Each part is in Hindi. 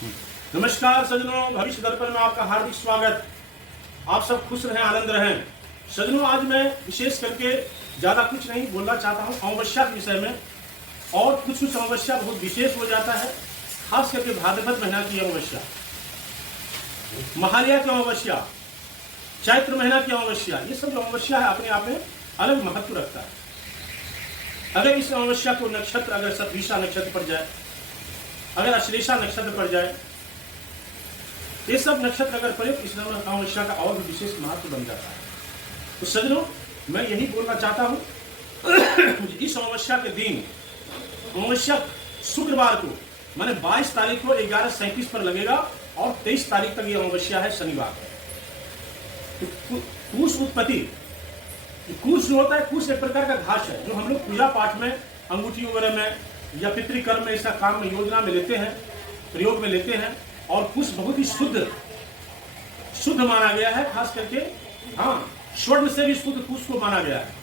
नमस्कार सज्जनों, भविष्य दर्पण में आपका हार्दिक स्वागत। आप सब खुश रहें, आनंद रहें। सज्जनों, आज मैं विशेष करके ज़्यादा कुछ नहीं बोलना चाहता हूँ अमावस्या के विषय में। और कुछ अमावस्या बहुत विशेष हो जाता है, खास करके भाद्रपद महीना की अमावस्या, महालया की अमावस्या, चैत्र महीना की अमावस्या, ये सब जो अमावस्या है अपने आप में अलग महत्व रखता है। अगर इस अमावस्या को नक्षत्र अगर सतभिषा नक्षत्र पड़ जाए, अगर अश्लेषा नक्षत्र पड़ जाए, ये सब नक्षत्र अगर पड़े तो इस अमावस्या का और भी विशेष महत्व बन जाता है। तो सज्जनों, मैं यही बोलना चाहता हूं इस अमावस्या के दिन, अमावस्या शुक्रवार को माने 22 तारीख को 11:37 पर लगेगा और 23 तारीख तक ये अमावस्या है, शनिवार। तो कुश उत्पत्ति, कुश जो होता है, कुश एक प्रकार का घास है जो हम लोग पूजा पाठ में, अंगूठी वगैरह में या पितृकर्म में, ऐसा काम में, योजना में लेते हैं, प्रयोग में लेते हैं। और कुश बहुत ही शुद्ध माना गया है, खास करके स्वर्ण से भी शुद्ध कुश को माना गया है।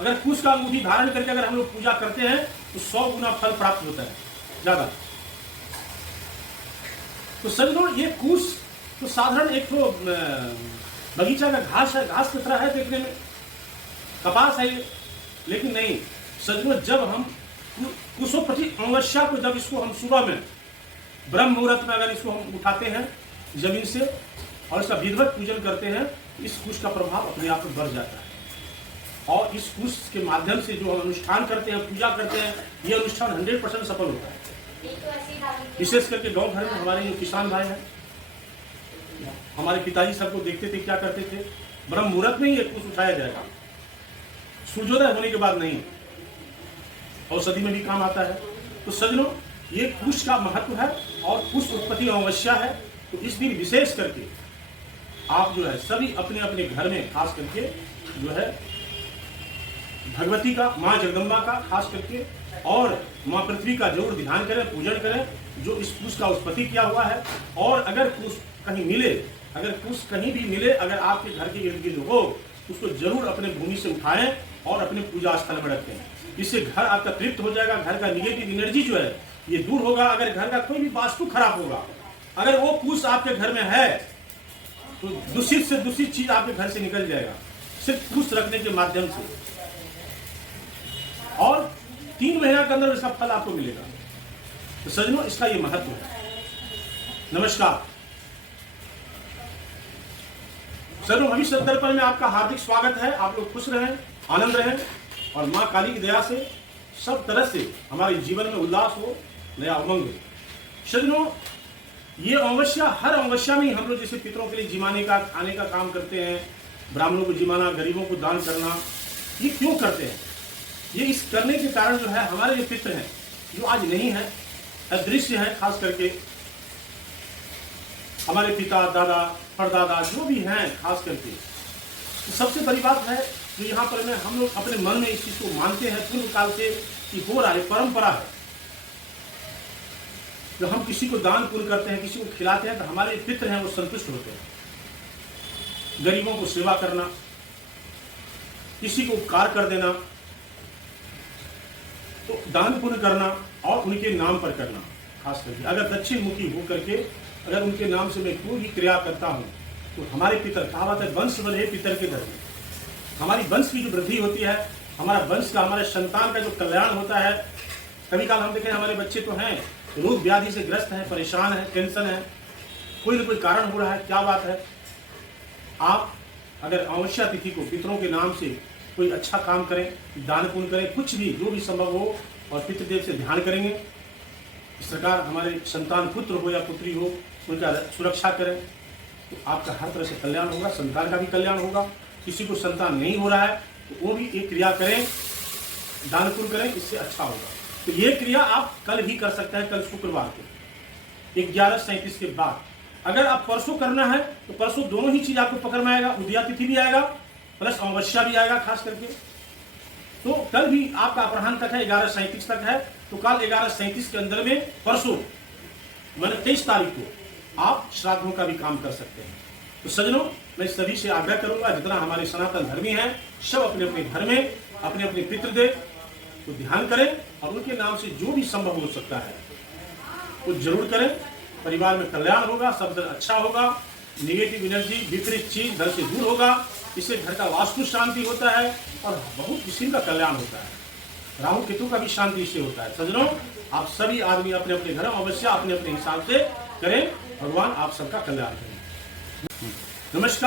अगर कुश का अंगूठी धारण करके अगर हम लोग पूजा करते हैं तो 100 गुना फल प्राप्त होता है, ज्यादा। तो सज्जनों, ये कुश तो साधारण एक तो बगीचा का घास है, घास की तरह है देखने में, कपास है ये। लेकिन नहीं सज्जनों, जब हम कुशोपति अमावस्या को, जब इसको हम सुबह में ब्रह्म मुहूर्त में अगर इसको हम उठाते हैं जमीन से और इसका विधिवत पूजन करते हैं, इस कुश का प्रभाव अपने आप में बढ़ जाता है। और इस कुश के माध्यम से जो हम अनुष्ठान करते हैं, पूजा करते हैं, ये अनुष्ठान 100% सफल होता है। विशेष करके गांव घर में हमारे जो किसान भाई हैं, हमारे पिताजी सबको देखते थे, क्या करते थे, ब्रह्म मुहूर्त में ही ये कुश उठाया जाएगा, सूर्योदय होने के बाद नहीं। औषधि में भी काम आता है। तो सज्जनों, ये कुश का महत्व है और कुश उत्पत्ति अमावस्या है। तो इस दिन विशेष करके आप जो है सभी अपने अपने घर में, खास करके जो है भगवती का, माँ जगदम्बा का खास करके, और माँ पृथ्वी का जरूर ध्यान करें, पूजन करें, जो इस कुश का उत्पत्ति किया हुआ है। और अगर कुश कहीं मिले, अगर कुश कहीं भी मिले, अगर आपके घर के इर्द गिर्द हो, उसको जरूर अपने भूमि से उठाएं और अपने पूजा स्थल में रखें। इससे घर आपका तृप्त हो जाएगा, घर का निगेटिव एनर्जी जो है ये दूर होगा। अगर घर का कोई भी वास्तु खराब होगा, अगर वो कुश आपके घर में है तो दूषित से दूषित चीज आपके घर से निकल जाएगा, सिर्फ कुश रखने के माध्यम से। और 3 महीना के अंदर इसका फल आपको मिलेगा। तो सज्जनों, इसका ये महत्व है। नमस्कार सज्जनों, भविष्य दर्पण में आपका हार्दिक स्वागत है। आप लोग खुश रहें, आनंद रहें और माँ काली की दया से सब तरह से हमारे जीवन में उल्लास हो, नया उमंग हो। सज्जनों, ये अमावस्या, हर अमावस्या में हम लोग जैसे पितरों के लिए जिमाने का, खाने का काम करते हैं, ब्राह्मणों को जिमाना, गरीबों को दान करना, ये क्यों करते हैं? ये इस करने के कारण जो है हमारे जो पितर हैं, जो आज नहीं है, अदृश्य है, खास करके हमारे पिता, दादा, परदादा जो भी हैं, खास करके तो सबसे बड़ी बात है जो यहाँ पर में हम लोग अपने मन में इस चीज को मानते हैं पूर्व काल से कि हो रहा है, परंपरा है। जब हम किसी को दान पुण्य करते हैं, किसी को खिलाते हैं, तो हमारे पितृ हैं वो संतुष्ट होते हैं। गरीबों को सेवा करना, किसी को उपकार कर देना, तो दान पुण्य करना और उनके नाम पर करना, खास करके अगर दक्षिण मुखी होकर के अगर उनके नाम से मैं कोई भी क्रिया करता हूं तो हमारे पितर, कहावत है वंश बढ़े पितर के धर्म, हमारी वंश की जो वृद्धि होती है, हमारा वंश का, हमारे संतान का जो कल्याण होता है। कभी काल हम देखें हमारे बच्चे तो हैं रोग व्याधि से ग्रस्त हैं, परेशान हैं, टेंशन है, कोई न कोई कारण हो रहा है, क्या बात है। आप अगर अमावस्या तिथि को पितरों के नाम से कोई अच्छा काम करें, दान पुण्य करें, कुछ भी जो भी संभव हो, और पितृदेव से ध्यान करेंगे, इस प्रकार हमारे संतान पुत्र हो या पुत्री हो, उनका सुरक्षा करें, तो आपका हर तरह से कल्याण होगा, संतान का भी कल्याण होगा। किसी को संतान नहीं हो रहा है तो वो भी एक क्रिया करें, दान पुण्य करें, इससे अच्छा होगा। तो ये क्रिया आप कल भी कर सकते हैं, कल शुक्रवार को 11:37 के बाद। अगर आप परसों करना है तो परसों दोनों ही चीज आपको पकड़ में आएगा, उदया तिथि भी आएगा प्लस अमावस्या भी आएगा खास करके। तो कल भी आपका अपराह्न तक है, 11:37 तक है। तो कल 11:37 के अंदर में परसों मैंने 23 तारीख को आप श्राद्धों का भी काम कर सकते हैं। तो सज्जनों, मैं सभी से आग्रह करूंगा, जितना हमारे सनातन धर्मी हैं, सब अपने अपने घर में अपने अपने पितृदेव को ध्यान करें और उनके नाम से जो भी संभव हो सकता है वो जरूर करें। परिवार में कल्याण होगा, सब अच्छा होगा, निगेटिव एनर्जी, विपरीत चीज घर से दूर होगा। इससे घर का वास्तु शांति होता है और बहुत किसी का कल्याण होता है। राहु केतु का भी शांति इससे होता है। सज्जनों, आप सभी आदमी अपने अपने घर में अवश्य अपने अपने हिसाब से करें। भगवान आप सबका कल्याण करें। नमस्कार।